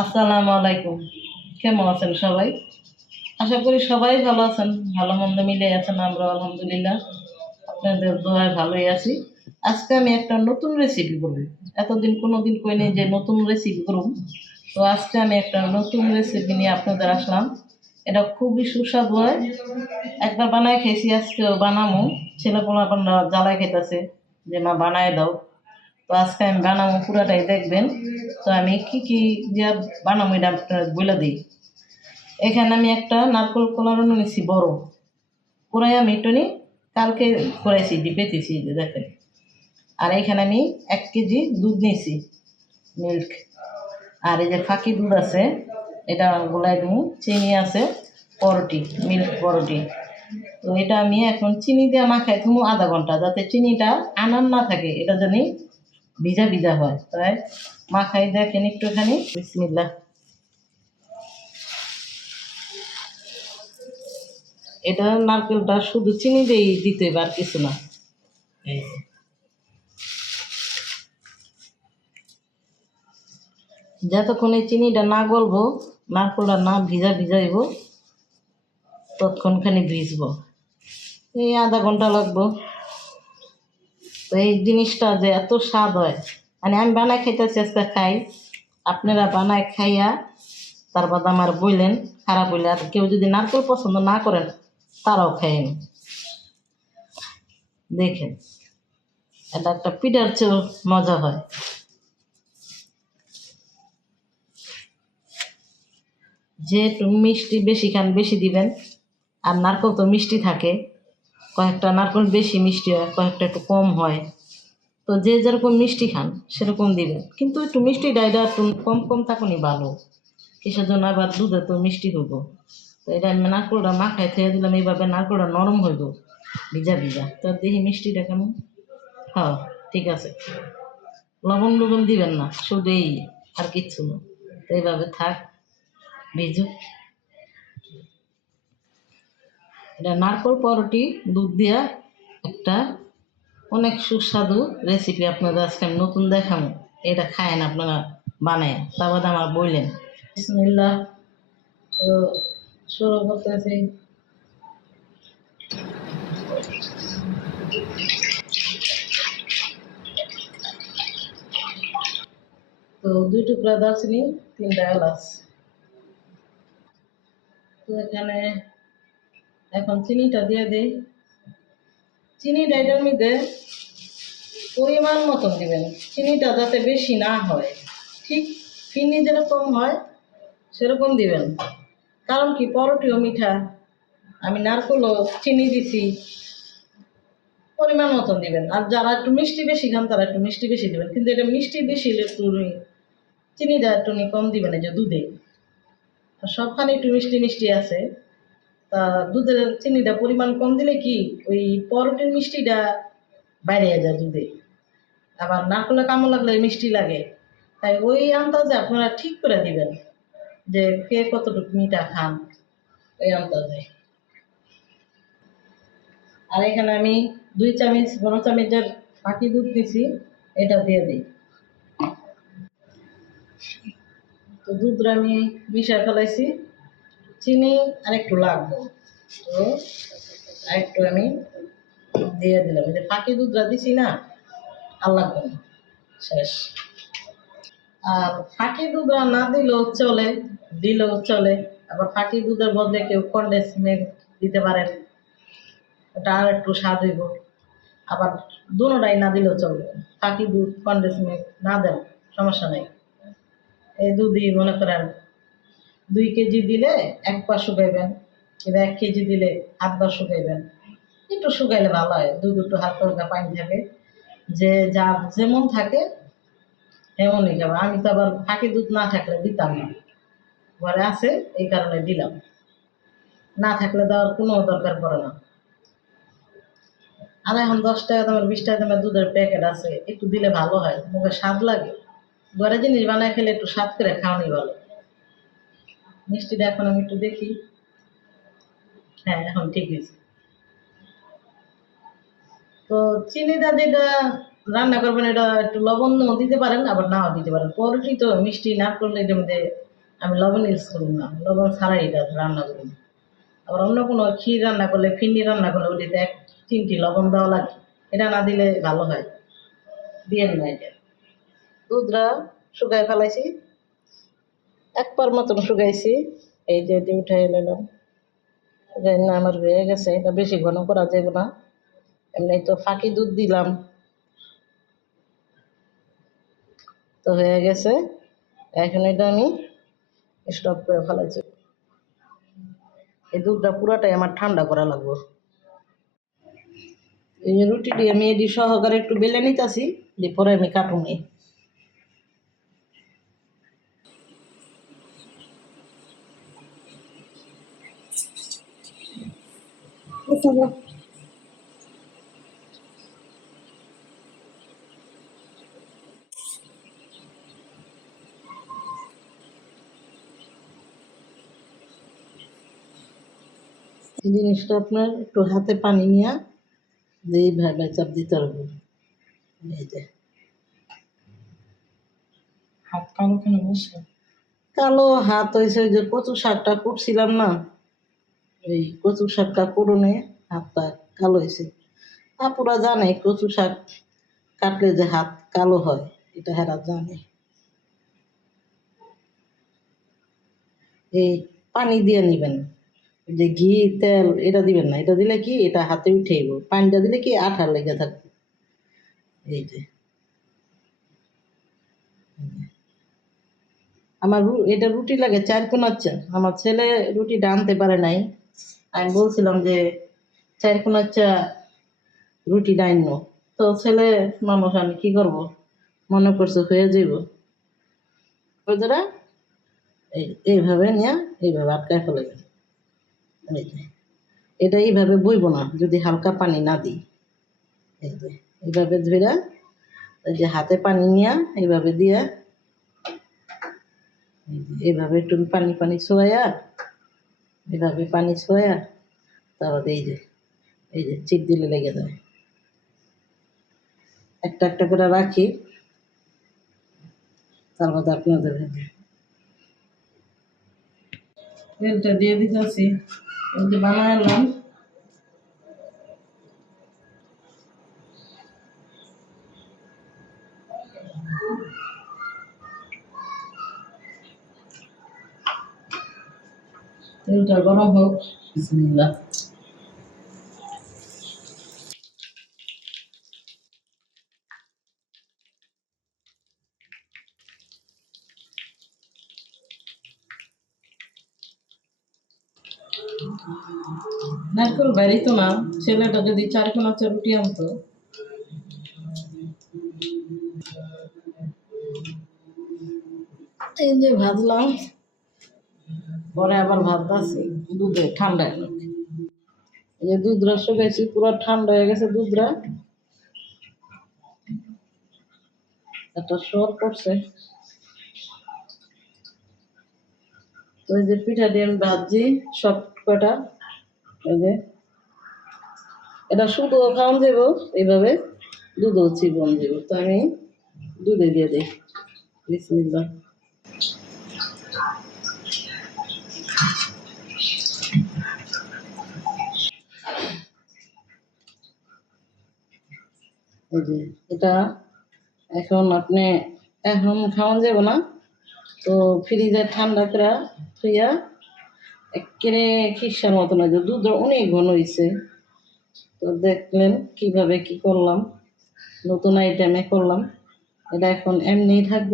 আসসালামু আলাইকুম। কেমন আছেন সবাই? আশা করি সবাই ভালো আছেন। ভালো মন্দ মিলে আছেন আমরা আলহামদুলিল্লাহ। আপনাদের দোয়ায় ভালোই আছি। আজকে আমি একটা নতুন রেসিপি করব। এতদিন কোনো দিন কই নেই যে নতুন রেসিপি করব তো আজকে আমি একটা নতুন রেসিপি নিয়ে আপনাদের আসলাম। এটা খুবই সুস্বাদু হয়। একবার বানায় খেয়েছি, আজকেও বানামো। ছেলে পোলা জ্বালায় খেতেছে যে, মা, বানায় দাও। তো আজকে আমি বানাবো পুরাটাই দেখবেন। তো আমি কি কি যে বানাবো এটা আপনার বলে দিই। এখানে আমি একটা নারকল কোলারও নিয়েছি বড়। কোরাই আমি একটু নি কালকে করাইছি ডিপেতেছি যে দেখেন। আর এখানে আমি এক কেজি দুধ নিয়েছি মিল্ক। আর এই যে ফাঁকি দুধ আছে, এটা গোলাই দেবো চিনি আছে, পরোটি, মিল্ক পরোটি। তো এটা আমি এখন চিনি দিয়ে মাখাই থুমু আধা ঘণ্টা, যাতে চিনিটা আনার না থাকে, এটা জানি ভিজা ভিজা হয়। তাই মাখাই দেখেন একটুখানি। বিসমিল্লা এটা নারকেলটা শুধু চিনি দিয়েই দিতে আর কিছু না। যতক্ষণ এই চিনিটা না গলবো, নারকেলটা না ভিজা ভিজাইব ততক্ষণখানি ভিজবো। এই আধা ঘণ্টা লাগবো। তো এই জিনিসটা যে এত স্বাদ হয়। মানে আমি বানাই খাইতে চেষ্টা খাই, আপনারা বানায় খাইয়া তারপর আমার বললেন খারাপ হইলে আর কেউ যদি নারকেল পছন্দ না করেন, তারাও খাইন দেখেন, এটা একটা পিঠার চেয়েও মজা হয়। যেহেতু মিষ্টি বেশি খান, বেশি দিবেন, আর নারকেল তো মিষ্টি থাকে কয়েকটা নারকেল বেশি মিষ্টি হয়, কয়েকটা একটু কম হয়। তো যে যেরকম মিষ্টি খান, সেরকম দিবেন কিন্তু একটু মিষ্টি ডাইটা একটু কম কম থাকুনি ভালো। কিসের জন্য আবার দুধে তো মিষ্টি হইব। তো এটা আমি নারকেলটা মাখায় থেকে দিলাম, এইভাবে নারকেলটা নরম হইব, ভিজা ভিজা। তো দেখি মিষ্টিটা কেমন। হ্যাঁ ঠিক আছে। লবণ লবণ দিবেন না, শুধু এই আর কিচ্ছু না। তো এইভাবে থাক, ভিজুক। এটা নারকল পরোটি, দুধ দিয়া একটা অনেক সুস্বাদু রেসিপি আপনাদের আজকে আমি নতুন দেখাবো এটা খায়েন আপনারা, বানায়। তারপর আমার বললেন তো তো দুই টুকরা দারচিনি, তিনটা এলাচ। তো এখানে এখন চিনিটা দিয়ে দিই। চিনি এটার মধ্যে পরিমাণ মতন দিবেন। চিনিটা যাতে বেশি না হয়, ঠিক চিনি যেরকম হয় সেরকম দিবেন। কারণ কি? পরোটিও মিঠা। আমি নারকেলও চিনি দিছি। পরিমাণ মতন দিবেন। আর যারা একটু মিষ্টি বেশি খান, তারা একটু মিষ্টি বেশি দিবেন। কিন্তু এটা মিষ্টি বেশি একটু চিনিটা একটু কম দিবেন এই যে দুধে। সবখানে একটু মিষ্টি মিষ্টি আছে। তা দুধের চিনিটা পরিমাণ কম দিলে কি ওই পরোটির মিষ্টিটা বাইরে যায় দুধে? আবার নারকেলে কামড় লাগলে মিষ্টি লাগে। তাই ওই আন্দাজে আপনারা ঠিক করে দিবেন যে কে কতটুকু মিঠা খান ওই আন্দাজে। আর এখানে আমি দুই চামচ বড় চামচের বাকি দুধ দিছি, এটা দিয়ে দিই। তো দুধটা আমি মিশায় ফেলাইছি। চিনি আর একটু লাগবে তো আর একটু আমি দিয়ে দিলাম। যে ফাঁকি দুধটা দিছি না, আর লাগবে না। শেষ। আর ফাঁকি দুধটা না দিলেও চলে দিলেও চলে। আবার ফাঁকি দুধের বদলে কেউ কন্ডেন্স মিল্ক দিতে পারেন। ওটা আর একটু স্বাদ হইব। আবার দুটাই না দিলেও চলবে। ফাঁকি দুধ, কন্ডেন্স মিল্ক না দেন, সমস্যা নেই। এই দুধই মনে করেন দুই কেজি দিলে এক পা শুকাইবেন কিংবা এক কেজি দিলে হাত পা শুকাইবেন। একটু শুকাইলে ভালো হয়, দুধ একটু হাত হালকা পানি থাকে। যে যা যেমন থাকে, তেমনই খাবে। আমি তো আবার ফাঁকি দুধ না থাকলে দিতাম না। ঘরে আছে, এই কারণে দিলাম। না থাকলে দেওয়ার কোনো দরকার পড়ে না। আর এখন দশ টাকা দামের, বিশ টাকা দামের দুধের প্যাকেট আছে, একটু দিলে ভালো হয়, মুখে স্বাদ লাগে। ঘরে জিনিস বানায় খেলে একটু স্বাদ করে খাওয়ানি ভালো। মিষ্টিটা এখন আমি একটু দেখি। হ্যাঁ এখন ঠিক আছে তো চিনিটা যেটা রান্না করবেন, এটা একটু লবণ দিতে পারেন, আবার নাও দিতে পারেন। পরোটি তো মিষ্টি, না করলে এটার মধ্যে আমি লবণ ইউজ করব না। লবণ ছাড়াই এটা রান্না করব। আবার অন্য কোনো ক্ষীর রান্না করলে, ফিন্নি রান্না করলে ওটিতে এক তিনটি লবণ দেওয়া লাগে। এটা না দিলে ভালো হয়। দিয়েন না এটা। দুধরা শুকায় ফেলাইছি। এক পার মতন শুকাইছি, এই যে এটি উঠাই নিলাম শুকাই না আমার হয়ে গেছে, এটা বেশি ঘন করা যাবে না। এমনি তো ফাঁকি দুধ দিলাম। তো হয়ে গেছে, এখন এটা আমি স্টপ করে ফেলাইছি। এই দুধটা পুরোটাই আমার ঠান্ডা করা লাগবে। এই রুটিটি আমি এটি সহকারে একটু বেলে নিতেছি, দিয়ে পরে আমি কাটুনি। এই জিনিসটা আপনার একটু হাতে পানি নিয়ে যে এইভাবে চাপ দিতে হবে। হাত কালো কেন বসে কালো হাত হয়েছে ওই যে কচু শাকটা কুটছিলাম না। এই কচু শাকটা কুড়নে হাতটা কালো হয়েছে। আপুরা জানে কচু শাক কাটলে যে হাত কালো হয়, এটা হেরা জানে। এই পানি দিয়ে নিবেন। যে ঘি, তেল, এটা দিবেন না। এটা দিলে কি? এটা হাতে উঠেইব পানিটা দিলে কি? আঠা লেগে থাকবে। এই যে। আমার এটা রুটি লাগে চার কোনাচ্চা আমার ছেলে রুটিটা আনতে পারে নাই। আমি বলছিলাম যে চার কোনাচ্চা রুটি ডাইন তো ছেলে মানুষ আমি কি করব? মনে করছে হয়ে যাইব। এই, এইভাবে নিয়ে এইভাবে আটকায় ফেলে গেল। এটা এইভাবে বইব না, যদি হালকা পানি না দিই। এইভাবে ধরে এই যে হাতে পানি নিয়ে এইভাবে দিয়ে এইভাবে একটু পানি পানি ছোয়া এভাবে পানি ছোয়া তারপর এই যে এই যে চিপ দিলে লেগে যায়। একটা একটা করে রাখি, তার তারপর আপনাদের তেলটা দিয়ে দিতেছি যে বানালাম তেলটা গরম হোক, বিসমিল্লাহ। নারকেল বাড়িতো না ছেলেটা যদি চার কোনা রুটি আনতো। এই যে ভাজলাম, পরে আবার ভাজতেছি দুধে, ঠান্ডা এই যে পুরো ঠান্ডা হয়ে গেছে দুধরা একটা সর পড়ছে তো এই যে পিঠা দিয়ে আমি ভাজছি, সব কটা এই যে। এটা শুধুও খাওয়ান দেবো, এইভাবে দুধও চিবন দেবো। তো আমি দুধে দিয়ে দিই। যে, এটা এখন আপনি এখন খাওয়ান যাব না। তো ফ্রিজে ঠান্ডা করে থইয়া একেবারে খিসার মতন হয়েছে দুধ অনেক ঘন হয়েছে তো দেখলেন কীভাবে কি করলাম, নতুন আইটেমে করলাম। এটা এখন এমনিই থাকব।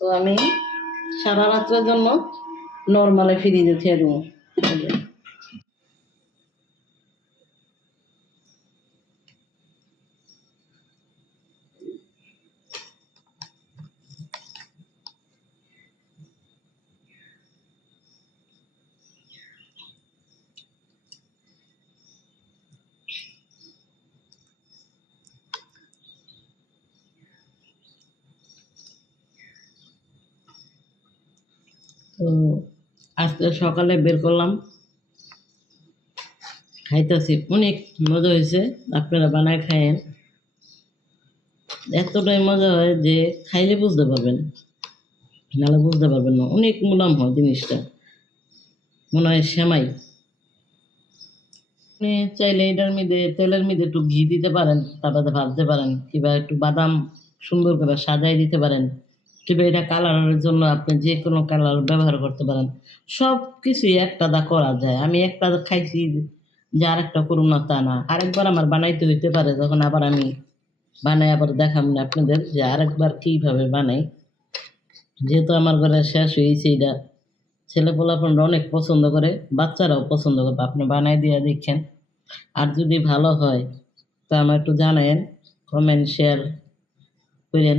তো আমি সারা রাত্রের জন্য নর্মালে ফিরিয়ে দিয়ে দেবো। তো আজকে সকালে বের করলাম। খাইতেছি, অনেক মজা হয়েছে, আপনারা বানায় খায়েন। এতটাই মজা হয় যে খাইলে বুঝতে পারবেন, নাহলে বুঝতে পারবেন না। অনেক মুলাম হয় জিনিসটা, মনে হয় সেমাই। আপনি চাইলে এটার মধ্যে, তেলের মধ্যে একটু ঘি দিতে পারেন, তারপরে ভাজতে পারেন, কিংবা একটু বাদাম সুন্দর করে সাজাই দিতে পারেন। কিংবা এটা কালারের জন্য আপনি যে কোনো কালার ব্যবহার করতে পারেন। সব কিছুই একটা দা করা যায়। আমি একটা খাইছি যে আরেকটা করুন না তা না। আরেকবার আমার বানাইতে হইতে পারে, তখন আবার আমি বানাই, আবার দেখাম না আপনাদের যে আরেকবার কীভাবে বানাই। যেহেতু আমার ঘরে শেষ হয়েছে এটা। ছেলে পোলাপনরা অনেক পছন্দ করে, বাচ্চারাও পছন্দ করবে। আপনি বানাই দিয়ে দেখছেন আর যদি ভালো হয়, তা আমার একটু জানায়েন কমেন্ট শেয়ার করেন।